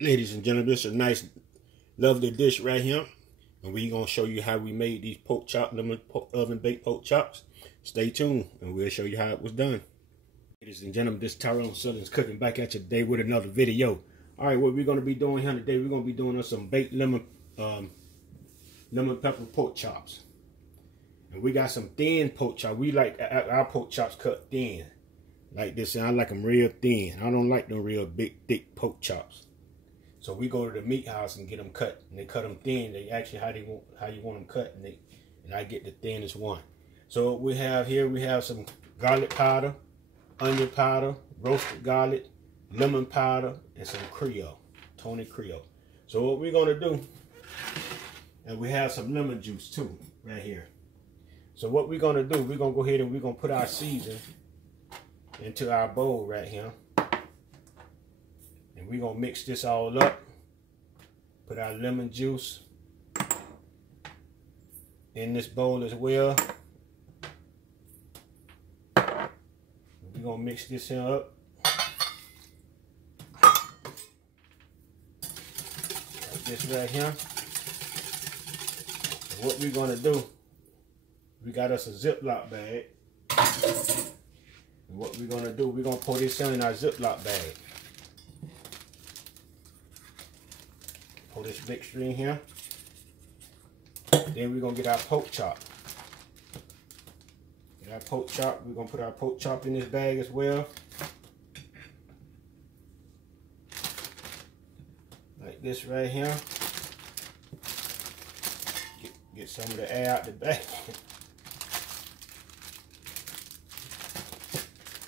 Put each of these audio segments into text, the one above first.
Ladies and gentlemen, this is a nice, lovely dish right here. And we're going to show you how we made these pork chops, oven baked pork chops. Stay tuned and we'll show you how it was done. Ladies and gentlemen, this Tyron'e Southern's cooking back at you today with another video. Alright, what we're going to be doing here today, we're going to be doing some baked lemon pepper pork chops. And we got some thin pork chops. We like our pork chops cut thin. Like this, and I like them real thin. I don't like them real big, thick pork chops. So we go to the meat house and get them cut, and they cut them thin. They ask you how you want them cut, and I get the thinnest one. So what we have here, we have some garlic powder, onion powder, roasted garlic, lemon powder, and some creole, Tyron'e creole. So what we're gonna do, and we have some lemon juice too, right here. So what we're gonna do, we're gonna go ahead and we're gonna put our seasoning into our bowl right here. And we're gonna mix this all up. Put our lemon juice in this bowl as well. We're gonna mix this here up. Like this right here. And what we're gonna do, we got us a Ziploc bag. And what we're gonna do, we're gonna pour this in our Ziploc bag. Pour this mixture in here. Then we're gonna get our pork chop. Get our pork chop. We're gonna put our pork chop in this bag as well. Like this right here. Get some of the air out the bag.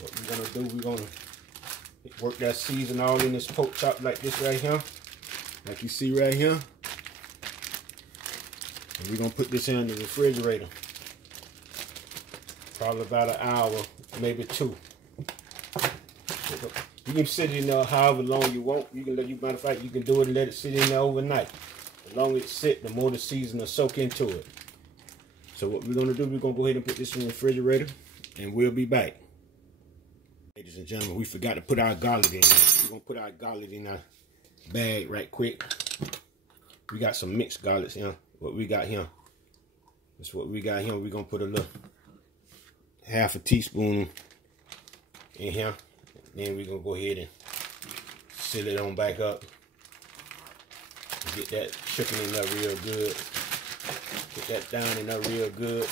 What we're gonna do, we're gonna work that season all in this pork chop like this right here. Like you see right here. And we're gonna put this in the refrigerator. Probably about an hour, maybe 2. You can sit in there however long you want. You can matter of fact, you can do it and let it sit in there overnight. The longer it sits, the more the season will soak into it. So what we're gonna do, we're gonna go ahead and put this in the refrigerator, and we'll be back. Ladies and gentlemen, we forgot to put our garlic in. We're gonna put our garlic in our bag right quick. We got some mixed garlics here. What we got here. That's what we got here. We're gonna put a little half a teaspoon in here. Then we're gonna go ahead and seal it on back up. Get that chicken in there real good. Get that down in there real good.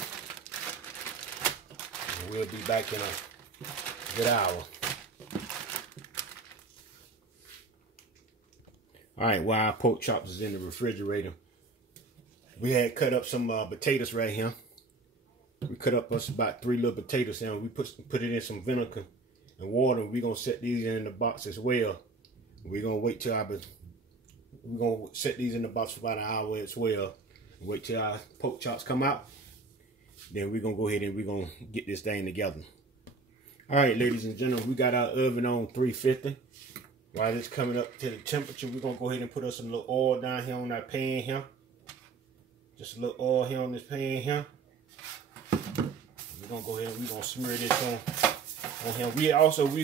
And we'll be back in a good hour. Alright, while our pork chops is in the refrigerator, we had cut up some potatoes right here. We cut up us about 3 little potatoes and we put it in some vinegar and water. We're gonna set these in the box as well. We're gonna wait till we're gonna set these in the box for about an hour as well. Wait till our pork chops come out. Then we're gonna go ahead and we're gonna get this thing together. Alright, ladies and gentlemen, we got our oven on 350. While it's coming up to the temperature, we're gonna go ahead and put us some little oil down here on our pan here. Just a little oil here on this pan here. We're gonna go ahead and we're gonna smear this on here. We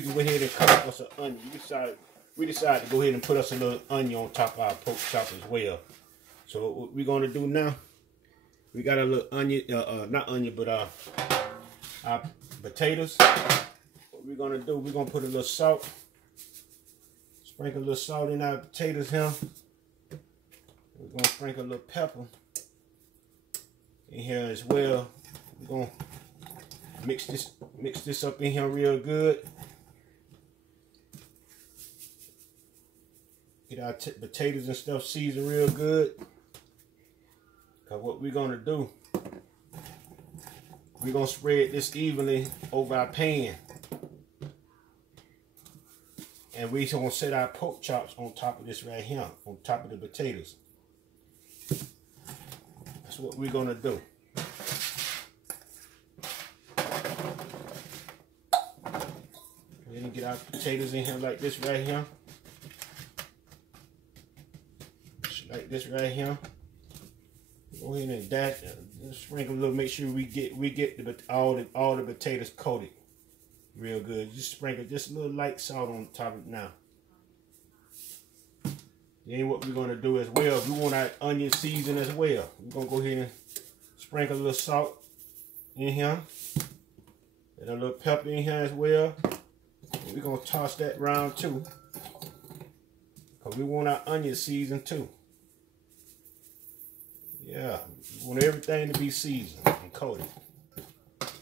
can go ahead and cut up us an onion. We decided to go ahead and put us a little onion on top of our pork chop as well. So what we're gonna do now, we got a little onion, not onion, but our potatoes. What we're gonna do, we're gonna put a little salt. Sprinkle a little salt in our potatoes here. We're gonna sprinkle a little pepper in here as well. We're gonna mix this up in here real good. Get our potatoes and stuff seasoned real good. Cause what we're gonna do, we're gonna spread this evenly over our pan. And we're gonna set our pork chops on top of this right here, on top of the potatoes. That's what we're gonna do. We're gonna get our potatoes in here like this right here. Just like this right here. Go ahead and dash, sprinkle a little. Make sure we get all the potatoes coated real good. Just sprinkle just a little light salt on top of it now. Then what we're gonna do as well, we want our onion season as well. We're gonna go ahead and sprinkle a little salt in here. And a little pepper in here as well. And we're gonna toss that around too. Cause we want our onion seasoned too. Yeah, we want everything to be seasoned and coated.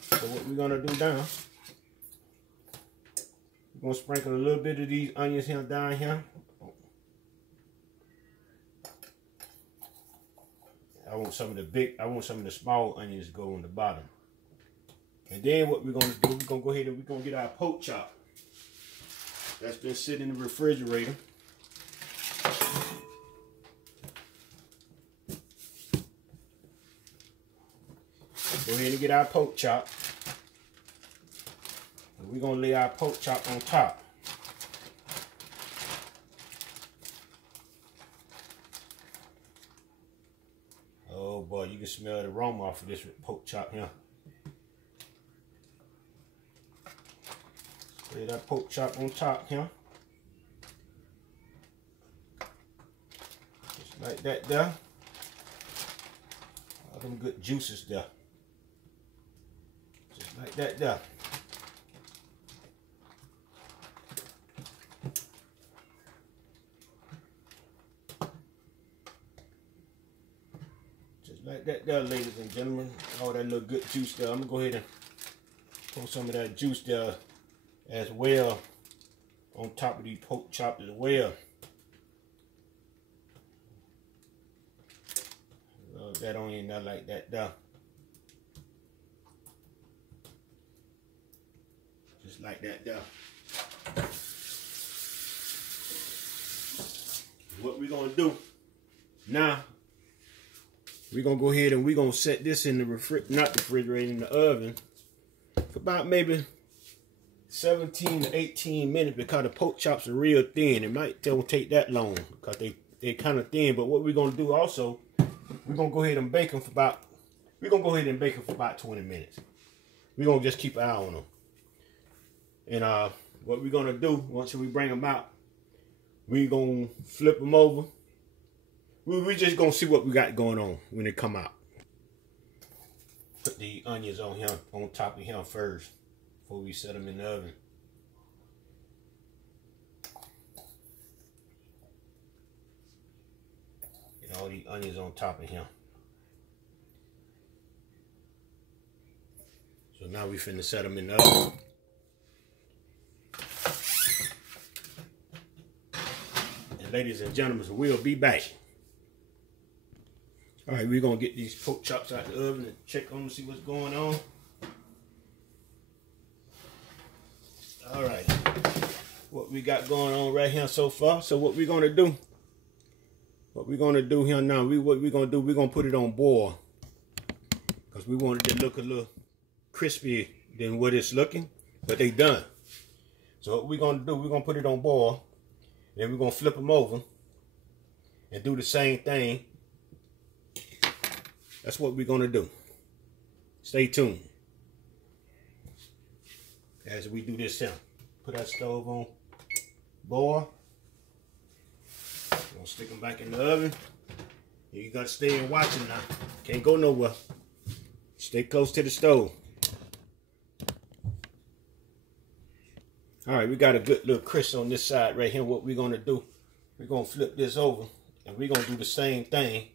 So what we're gonna do now, we're gonna sprinkle a little bit of these onions here down here. I want some of the small onions to go on the bottom. And then what we're gonna do, we're gonna go ahead and we're gonna get our pork chop that's been sitting in the refrigerator. Go ahead and get our pork chop. And we're gonna lay our pork chop on top. Oh boy, you can smell the aroma off of this pork chop here. Lay that pork chop on top here. Just like that there. All them good juices there. Just like that there. Just like that there, ladies and gentlemen. All that little good juice there. I'm gonna go ahead and pour some of that juice there as well on top of these pork chops as well. Rub that on in there like that there. Just like that there. What we're gonna do now, we're gonna go ahead and we're gonna set this in the refrigerator, in the oven for about maybe 17 to 18 minutes, because the pork chops are real thin. It might don't take that long because they're kind of thin. But what we're gonna do also, we're gonna go ahead and bake them for about 20 minutes. We're gonna just keep an eye on them. And what we're gonna do once we bring them out, we're gonna flip them over. We're just gonna see what we got going on when they come out. Put the onions on here, on top of here first, before we set them in the oven. Get all these onions on top of here. So now we finna set them in the oven. And ladies and gentlemen, we'll be back. All right, we're gonna get these pork chops out the oven and check on them, see what's going on. All right, what we got going on right here so far. So what we're gonna do here now, we're gonna put it on boil, because we want it to look a little crispy than what it's looking, but they done. So what we're gonna do, we're gonna put it on boil, then we're gonna flip them over and do the same thing. That's what we're gonna do. Stay tuned as we do this here. Put that stove on boil. Gonna stick them back in the oven. You gotta stay and watch them now. Can't go nowhere. Stay close to the stove. All right, we got a good little crisp on this side right here. What we're gonna do, we're gonna flip this over and we're gonna do the same thing.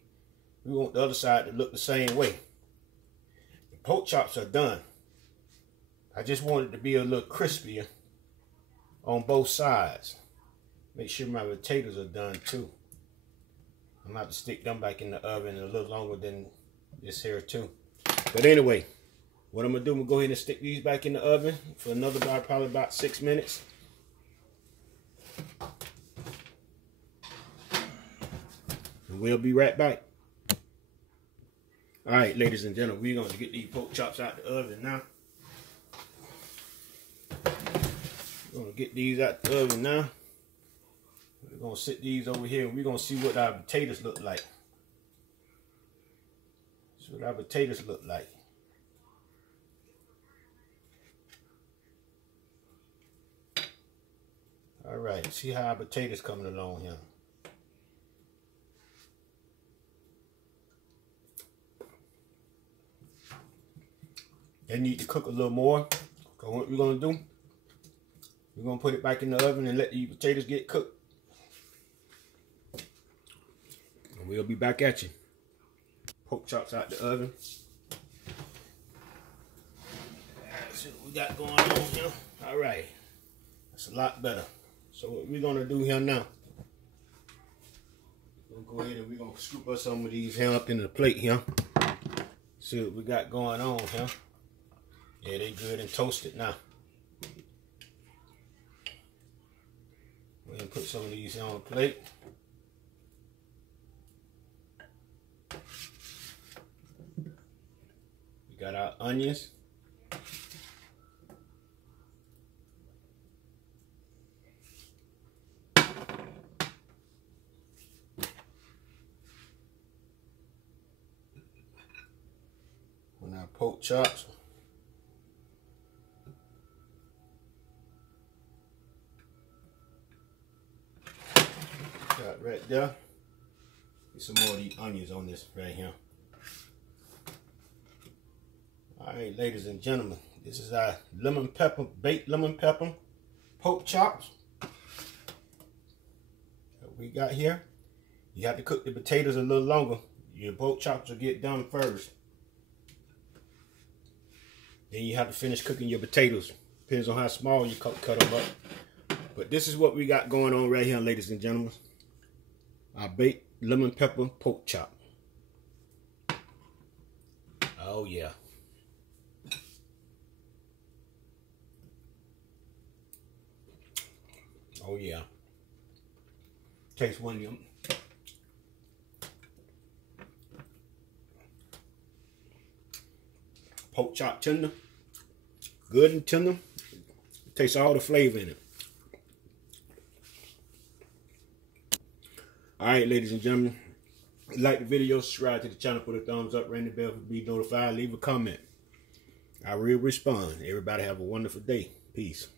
We want the other side to look the same way. The pork chops are done. I just want it to be a little crispier on both sides. Make sure my potatoes are done too. I'm gonna have to stick them back in the oven a little longer than this here too. But anyway, what I'm gonna do, I'm gonna go ahead and stick these back in the oven for another probably about 6 minutes. And we'll be right back. All right, ladies and gentlemen, we're going to get these pork chops out the oven now. We're going to get these out the oven now. We're going to sit these over here and we're going to see what our potatoes look like. That's what our potatoes look like. All right, see how our potatoes coming along here. They need to cook a little more. So what we're gonna do, we're gonna put it back in the oven and let the potatoes get cooked. And we'll be back at you. Pork chops out the oven. Let's see what we got going on here. All right, that's a lot better. So what we're gonna do here now, we're gonna go ahead and we're gonna scoop us some of these here up into the plate here. See what we got going on here. Yeah, they good and toasted now. We're gonna put some of these here on the plate. We got our onions. And our pork chops. Got right there. Get some more of these onions on this right here. Alright, ladies and gentlemen, this is our lemon pepper, baked lemon pepper pork chops that we got here. You have to cook the potatoes a little longer. Your pork chops will get done first. Then you have to finish cooking your potatoes. Depends on how small you cut them up. But this is what we got going on right here, ladies and gentlemen. Our baked lemon pepper pork chop. Oh yeah. Oh yeah. Taste one of them. Pork chop tender. Good and tender. Tastes all the flavor in it. Alright, ladies and gentlemen. If you like the video, subscribe to the channel, put a thumbs up, ring the bell to be notified, leave a comment. I will respond. Everybody have a wonderful day. Peace.